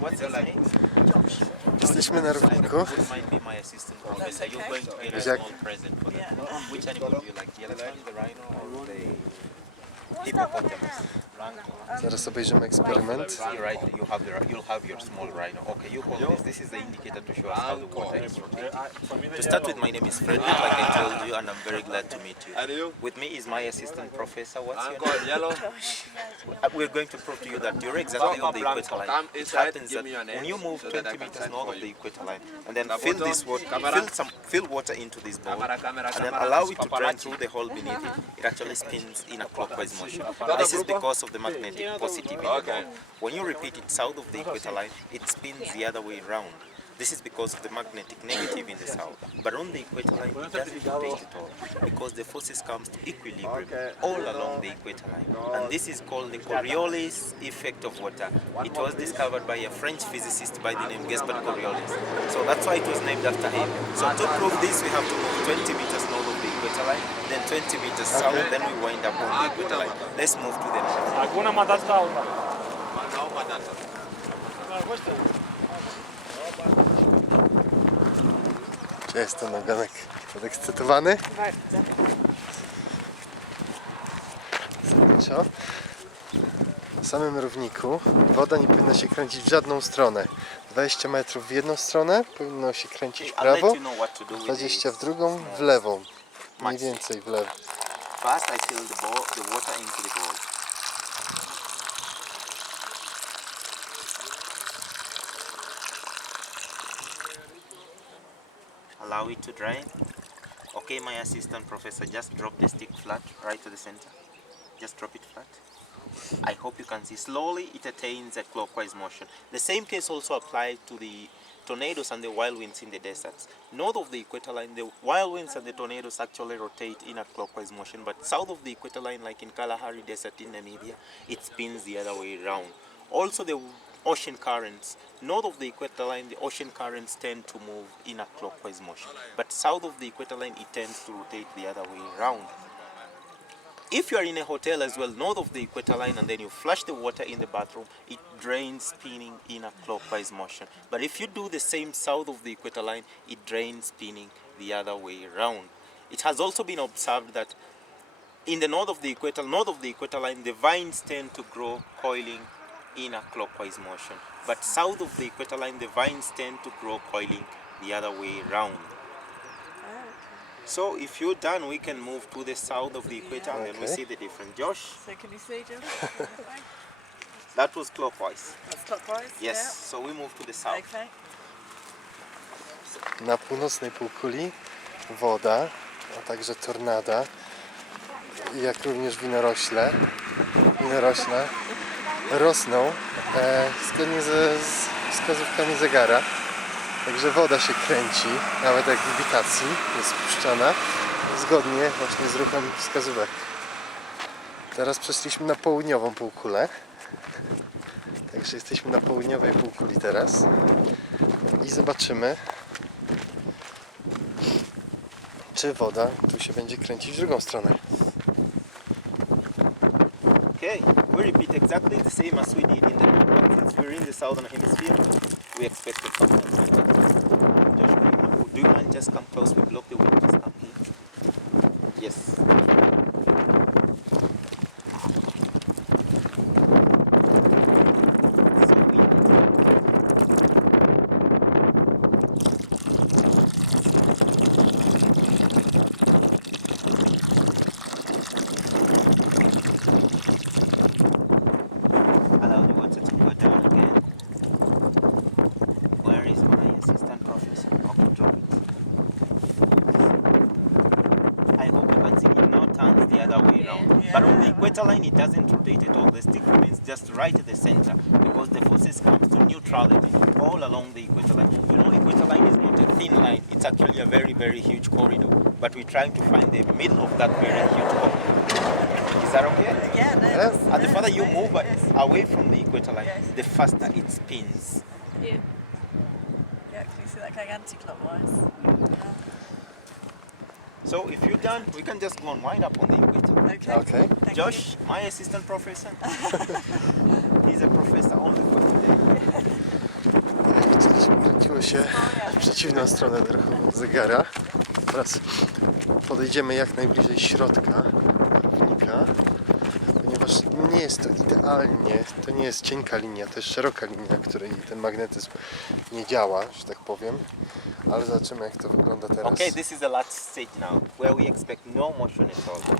What's your name? Jesteśmy na rowniku. Would mind be my assistant professor? You're going to get a small present for that. Which animal do you like? The elephant, the rhino, or the hippopotamus? Zaraz obejrzymy eksperyment. You're right. You'll have your small rhino. Okay, you hold this. This is the indicator to show us how the water is rotating. To start with, my name is Frederick, like I told you, and I'm very glad to meet you. With me is my assistant professor. What's your name? We're going to prove to you that you're exactly on the equator line. It happens that when you move 20 meters north of the equator line, and then fill water into this bowl, and then allow it to drain through the hole beneath it, it actually spins in a clockwise motion. This is because of the magnetic positive in the ball. When you repeat it south of the equator line, it spins the other way around. This is because of the magnetic negative in the south. But on the equator line, it doesn't rotate at all, because the forces come to equilibrium all along the equator line. And this is called the Coriolis effect of water. It was discovered by a French physicist by the name Coriolis. So that's why it was named after him. So to prove this, we have to move 20 meters north of the equator line, then 20 meters south, then we wind up on the equator line. Let's move to the north. Alguna ma data alta. Gdzie jest ten ogonek? Podekscytowany? Bardzo. Zaliczo. Na samym równiku woda nie powinna się kręcić w żadną stronę. 20 metrów w jedną stronę, powinno się kręcić w prawo, 20 w drugą, w lewą. Mniej więcej w lewo. First I fill the water into the bowl. Allow it to drain. Okay, my assistant professor, just drop the stick flat right to the center. Just drop it flat. I hope you can see. Slowly it attains a clockwise motion. The same case also applies to the tornadoes and the wild winds in the deserts. North of the equator line, the wild winds and the tornadoes actually rotate in a clockwise motion, but south of the equator line, like in Kalahari Desert in Namibia, it spins the other way around. Also the ocean currents, north of the equator line, the ocean currents tend to move in a clockwise motion, but south of the equator line, it tends to rotate the other way around. If you are in a hotel as well, north of the equator line, and then you flush the water in the bathroom, it drains spinning in a clockwise motion. But if you do the same south of the equator line, it drains spinning the other way around. It has also been observed that in the north of the equator line, the vines tend to grow coiling in a clockwise motion. But south of the equator line, the vines tend to grow coiling the other way around. So if you're done, we can move to the south of the equator and then we see the difference. Josh? So can you see, Josh? That was clockwise. That's clockwise? Yes, Yeah. so we move to the south. Okay. Na północnej półkuli woda, a także tornada, jak również winorośle rosną zgodnie ze wskazówkami zegara. Także woda się kręci, nawet jak w lewitacji jest spuszczana, zgodnie właśnie z ruchem wskazówek. Teraz przeszliśmy na południową półkulę. Także jesteśmy na południowej półkuli teraz. I zobaczymy, czy woda tu się będzie kręcić w drugą stronę. Okay, we repeat exactly the same as we did in the north, but since we're in the southern hemisphere, we expect the clockwise. Josh, do you mind just come close? We block the windows up here. Yes. Allow the water to go down again. Where is my assistant professor? Okay, drop it. I hope you can see it now turns the other way around. But on the equator line, it doesn't rotate at all. The stick remains just right at the center because the forces come to neutrality all along the equator line. You know, equator line is not a thin line. It's actually a very, very huge corridor. But we're trying to find the middle of that very huge corridor. Is that okay? Yeah, no. Yes. And the further you move Yes. away from the equator line, Yes. the faster it spins. Yeah. Yeah, can you see that going anti-clockwise? Yeah. So if you're done, we can just go and wind up on the equator. Okay. Okay. Thank Josh, my assistant professor, he's a professor only for today. Przeniosły się w przeciwną stronę do ruchu zegara. Teraz podejdziemy jak najbliżej środka rownika, ponieważ nie jest to idealnie, to nie jest cienka linia, to jest szeroka linia, której ten magnetyzm nie działa, że tak powiem, ale zobaczymy jak to wygląda teraz. Okay, this is the last stage now, where we expect no motion at all.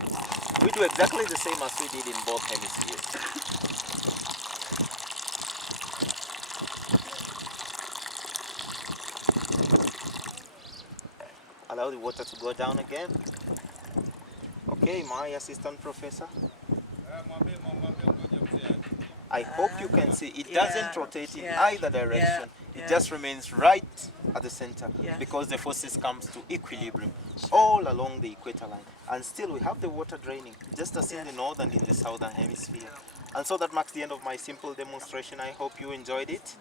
We do exactly the same as we did in both hemispheres. Allow the water to go down again. Okay, my assistant professor. I hope you can see it doesn't rotate in either direction. It just remains right at the center because the forces comes to equilibrium all along the equator line. And still we have the water draining just as in the northern and in the southern hemisphere. And so that marks the end of my simple demonstration. I hope you enjoyed it.